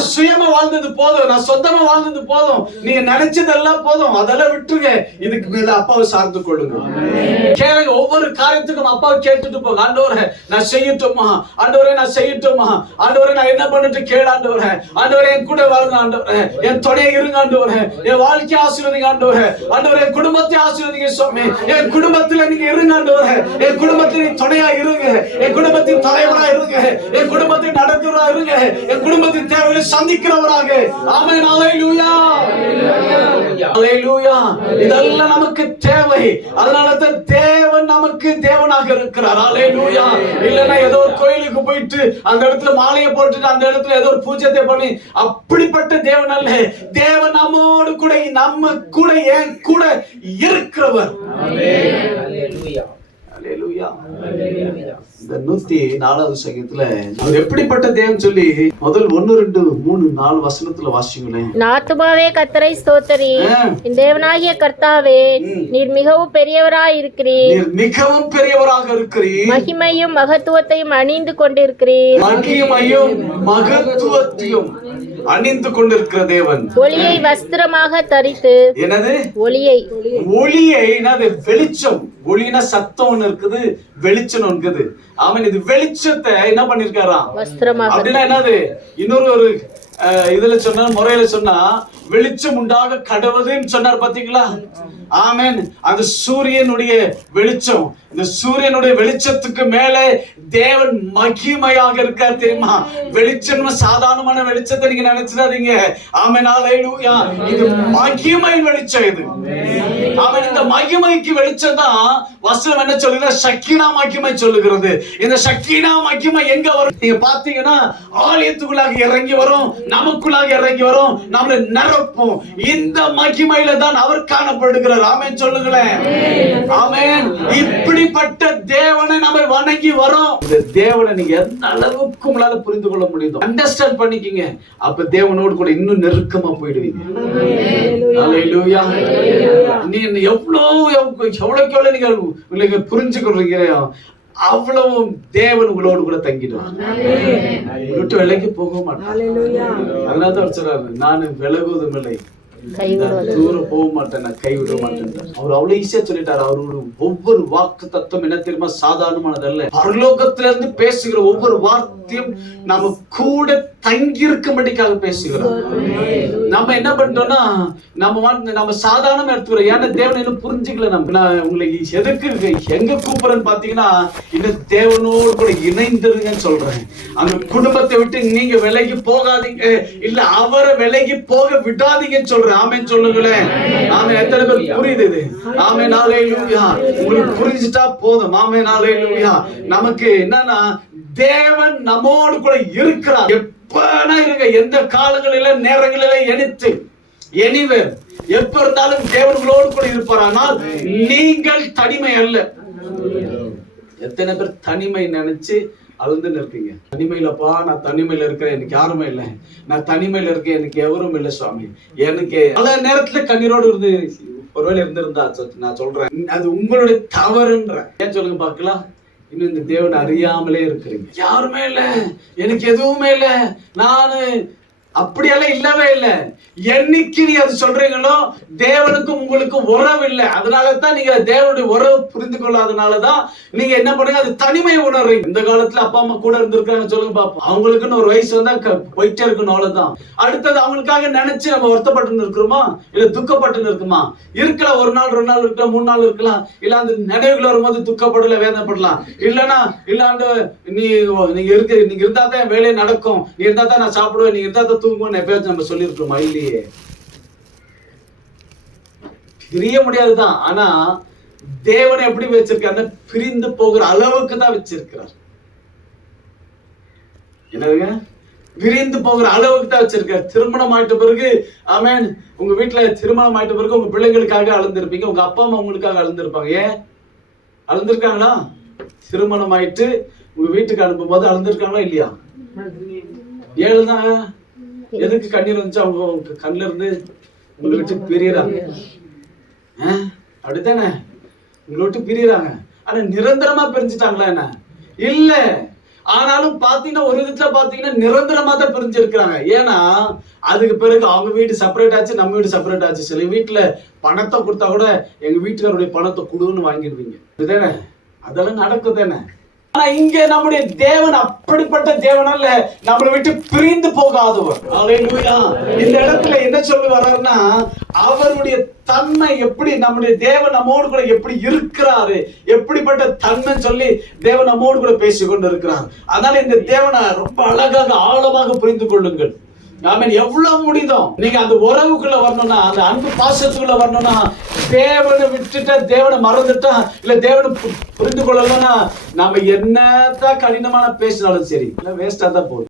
நான் சுயமா வாழ்ந்தது போதும். நான் சொந்தமா வாழ்ந்தது போதும். நீங்க நினைச்சதெல்லாம் போதும். அதெல்லாம் விட்டுருங்க. இதுக்கு மேல அப்பாவை சார்ந்து கொள்ளுங்க. கேளுங்க ஒவ்வொரு காரியத்துக்கும் அப்பாவை கேட்டுட்டு போங்க ஆண்டவரே நான் செய்யட்டுமா ஆண்டவரே நான் செய்யட்டுமா ஆண்டவரே நான் என்ன பண்ணிட்டு கேளு ஆண்டவரே. ஆண்டவரே என் கூட வாழுங்க ஆண்டவரே. என் துணையை இருங்க ஆண்டவரே. என் வாழ்க்கையை ஆசீர்வதிங்க ஆண்டவரே. ஆண்டவரே என் குடும்பத்தை ஆசீர்வதிங்க சுவாமி. என் குடும்பத்துல நீங்க இருங்க ஆண்டவரே. என் குடும்பத்தில் நீ துணையா இருங்க. என் குடும்பத்தின் தலைவரா இருங்க. என் குடும்பத்தை நடத்துறா இருங்க. என் குடும்பத்தின் தேவைகளை ஆண்டவராக. ஆமென் ஹalleluya. ஹalleluya. இதெல்லாம் நமக்கு தேவை. அதனால தான் தேவன் நமக்கு தேவனாக இருக்கிறார். ஹalleluya. இல்லனா ஏதோ ஒரு கோயிலுக்கு போயிட்டு அந்த இடத்துல மாலையை போட்டுட்டு அந்த இடத்துல ஏதோ ஒரு பூஜை பண்ணி அப்படிப்பட்ட தேவன் அல்ல. தேவன் நம்மோடு கூட நம்ம கூட ஏன் கூட இருக்கிறவர். ஆமென் இந்த நூத்தி நாலாவது சங்கத்துல அவர் எப்படிப்பட்ட தேவன் சொல்லி முதல் ஒன்னு ரெண்டு மூணு நாலு வசனத்துல வாசிங்களேன். என் ஆத்துமாவே கத்தரை ஸ்தோத்தரி. தேவனாகிய கர்த்தாவே நீர் மிகவும் பெரியவராய் இருக்கிறீர் நீர் மிகவும் பெரியவராக இருக்கிறீர். மகிமையும் மகத்துவத்தையும் அணிந்து கொண்டிருக்கிறீர். மகிமையும் மகத்துவத்தையும் அணிந்து கொண்டிருக்கிற தேவன். ஒளியை வஸ்திரமாக தரித்து என்னது? ஒளியை. ஒளியை வெளிச்சம் ஒளினா சத்தம் இருக்குது வெளிச்சம் இருக்குது அவன் இது வெளிச்சத்தை என்ன பண்ணிருக்காராம்? அப்படின்னா என்னது? இன்னொரு ஒரு இதுல சொன்னா முறையில சொன்னா வெளிச்சம் உண்டாக கடவுதுன்னு சொன்னார் பாத்தீங்களா? ஆமென். அந்த சூரியனுடைய வெளிச்சம். இந்த சூரியனுடைய வெளிச்சத்துக்கு மேலே தேவன் மகிமையாக இருக்கார் தெரியுமா? வெளிச்சம் சாதாரணமான வெளிச்சத்தை நீங்க நினைச்சிடாதீங்க. ஆமென் ஹalleluya இது மகிமை வெளிச்சம் இது. ஆமென் இந்த மகிமைக்கு வெளிச்சம் தான் வசனம் என்ன சொல்லுது? சக்கீனா மகிமை சொல்லுகிறது. இந்த சக்தினா மகிமை எங்க வரும்? நீங்க பாத்தீங்கன்னா ஆலயத்துக்குள்ளாக இறங்கி வரும் நமக்குள்ளாக இறங்கி வரும் நம்மளை நிரப்பும். இந்த மகிமையில தான் அவர் காணப்படுகிறார். ஆமேன் சொல்லுங்களேன். ஆமேன். இப்படிப்பட்ட தேவனை நம்ம வணங்கி வரோம். இந்த தேவனை நீங்க எந்த அளவுக்கு உங்களால புரிந்து கொள்ள முடியுதோ அண்டர்ஸ்டாண்ட் பண்ணிக்கிங்க. அப்ப தேவனோடு கூட இன்னும் நெருக்கமா போயிடுவீங்க. நீ எவ்வளவு எவ்வளவு எவ்வளவு நீங்க உங்களுக்கு அவ்வளவு தேவன் உங்களோடு கூட தங்கிடுவார். விட்டு விலைக்கு போக மாட்டார். அதனால தான் சொல்றாரு நான் விலகுவதும் இல்லை. தூரம் போக மாட்டேன் நான் கைவிட மாட்டேன் அவர் அவ்வளவு ஈஸியா சொல்லிட்டாரு. அவரோட ஒவ்வொரு வாக்கு தத்துவம் என்ன தெரியுமா? சாதாரணமானதல்ல. பரலோகத்துல இருந்து பேசுகிற ஒவ்வொரு வார்த்தையும் நம்ம கூட தங்கி இருக்கும்படிக்காக பேசுகிறோம் நம்ம என்ன பண்றோம்னா நம்ம நம்ம சாதாரணமா எடுத்துக்கிறோம் ஏன்னா தேவனை இன்னும் புரிஞ்சுக்கல நம்ம நான் உங்களை எதுக்கு எங்க கூப்பிடுறேன்னு பாத்தீங்கன்னா இன்னும் தேவனோடு கூட இணைந்திருங்கன்னு சொல்றேன். அந்த குடும்பத்தை விட்டு நீங்க விலகி போகாதீங்க. இல்ல அவரை விலகி போக விடாதீங்கன்னு சொல்றேன். ஆமென் சொல்லுங்களேன். ஆமென் எத்தனை பேர் புரியுது இது? ஆமென் ஹalleluya உங்களுக்கு புரிஞ்சுட்டா போதும். ஆமென் ஹalleluya நமக்கு என்னன்னா தேவன் நம்மோடு கூட இருக்கிறார். எப்பனா இருங்க எந்த காலங்களில நேரங்களில எடுத்து எனிவேர் எப்ப இருந்தாலும் தேவன்களோடு கூட இருப்பார். ஆனால் நீங்கள் தனிமை அல்ல. எத்தனை பேர் தனிமை நினைச்சு அழுந்துன்னு இருக்கீங்க? தனிமையிலப்பா நான் தனிமையில இருக்கிறேன் எனக்கு யாருமே இல்லை. நான் தனிமையில இருக்கேன் எனக்கு எவரும் இல்லை சுவாமி. எனக்கு பல நேரத்துல கண்ணீரோடு இருந்து ஒருவேளை இருந்திருந்தா நான் சொல்றேன். அது உங்களுடைய தவறுன்ற. ஏன் சொல்லுங்க பார்க்கலாம். இன்னும் இந்த தேவனை அறியாமலே இருக்கிறீங்க. யாருமே இல்லை. எனக்கு எதுவுமே இல்லை. நான் அப்படியெல்லாம் இல்லவே இல்லை. என்னைக்கு நீ அது சொல்றீங்களோ தேவனுக்கும் உங்களுக்கும் உறவு இல்லை. அதனால தான் நீங்க தேவனுடைய உறவு புரிந்து கொள்ளாதனால தான் நீங்க என்ன பண்ணுங்க அது தனிமையை உணர்றீங்க. இந்த காலத்துல அப்பா அம்மா கூட இருந்திருக்காங்க சொல்லுங்க பாப்போம். அவங்களுக்குன்னு ஒரு வயசு வந்தா போயிட்டே இருக்கணும் அவ்வளவுதான். அடுத்தது அவங்களுக்காக நினைச்சு நம்ம வருத்தப்பட்டு இருக்கிறோமா இல்ல துக்கப்பட்டு இருக்குமா இருக்கலாம் ஒரு நாள் ரெண்டு நாள் இருக்கலாம் மூணு நாள் இருக்கலாம். இல்ல அந்த நினைவுகள் வரும்போது துக்கப்படல வேதனைப்படலாம். இல்லனா இல்லாண்டு நீ நீங்க இருக்கு நீங்க இருந்தா தான் வேலையை நடக்கும். நீ இருந்தா தான் நான் சாப்பிடுவேன் நீ இருந்தா தான் தூங்குவேன் எப்பயாச்சும் நம்ம சொல்லியிருக்கோமா இல்லையே பிரிய முடியாதுதான். ஆனா தேவனை எப்படி வச்சிருக்காருன்னா பிரிந்து போகிற அளவுக்கு தான் வச்சிருக்கிறார். என்னதுங்க? விரிந்து போகிற அளவுக்கு தான் வச்சிருக்காரு. திருமணம் ஆயிட்ட பிறகு ஆமென் உங்க வீட்டுல திருமணம் ஆயிட்ட பிறகு உங்க பிள்ளைங்களுக்காக அழுந்திருப்பீங்க உங்க அப்பா அம்மா உங்களுக்காக அழுந்திருப்பாங்க. ஏன்? அழுந்திருக்காங்களா? திருமணம் ஆயிட்டு உங்க வீட்டுக்கு அனுப்பும் போது அழுந்திருக்காங்களா இல்லையா? ஏழு தான் எதுக்கு கண்ணீர் வந்துச்சு அவங்க உங்க கண்ணுல இருந்து உங்களை விட்டு பிரியறாங்க? அப்படித்தானே? உங்களை விட்டு பிரியறாங்க. ஆனா நிரந்தரமா பிரிஞ்சுட்டாங்களா என்ன? இல்ல. ஆனாலும் பாத்தீங்கன்னா ஒரு விதத்துல பாத்தீங்கன்னா நிரந்தரமா தான் பிரிஞ்சு இருக்கிறாங்க ஏன்னா அதுக்கு பிறகு அவங்க வீடு செப்பரேட் ஆச்சு நம்ம வீடு செப்பரேட் ஆச்சு. சில வீட்டுல பணத்தை கொடுத்தா கூட எங்க வீட்டுக்காரருடைய பணத்தை கொடுன்னு வாங்கிடுவீங்க. இதுதானே அதெல்லாம் நடக்கும் தானே? ஆனா இங்க நம்முடைய தேவன் அப்படிப்பட்ட தேவன் அல்ல நம்மளை விட்டு பிரிந்து போகாதவர். இந்த இடத்துல என்ன சொல்லி வர்றாருன்னா அவருடைய தன்மை எப்படி நம்முடைய தேவன் நம்மோடு கூட எப்படி இருக்கிறாரு எப்படிப்பட்ட தன்மை சொல்லி தேவன் நம்மோடு கூட பேசிக் கொண்டு இருக்கிறார் அதனால இந்த தேவனை ரொம்ப அழகாக ஆழமாக புரிந்து கொள்ளுங்கள். நாம எவ்வளவு முடியுதோ நீங்க அந்த உறவுக்குள்ள வரணும்னா அந்த அன்பு பாசத்துக்குள்ள வரணும்னா தேவனை விட்டுட்டா தேவனை மறந்துட்டா இல்ல தேவனை பு- புரிந்து கொள்ளலன்னா நாம என்னதான் கடினமான பேசினாலும் சரி இல்ல வேஸ்டா தான் போகுது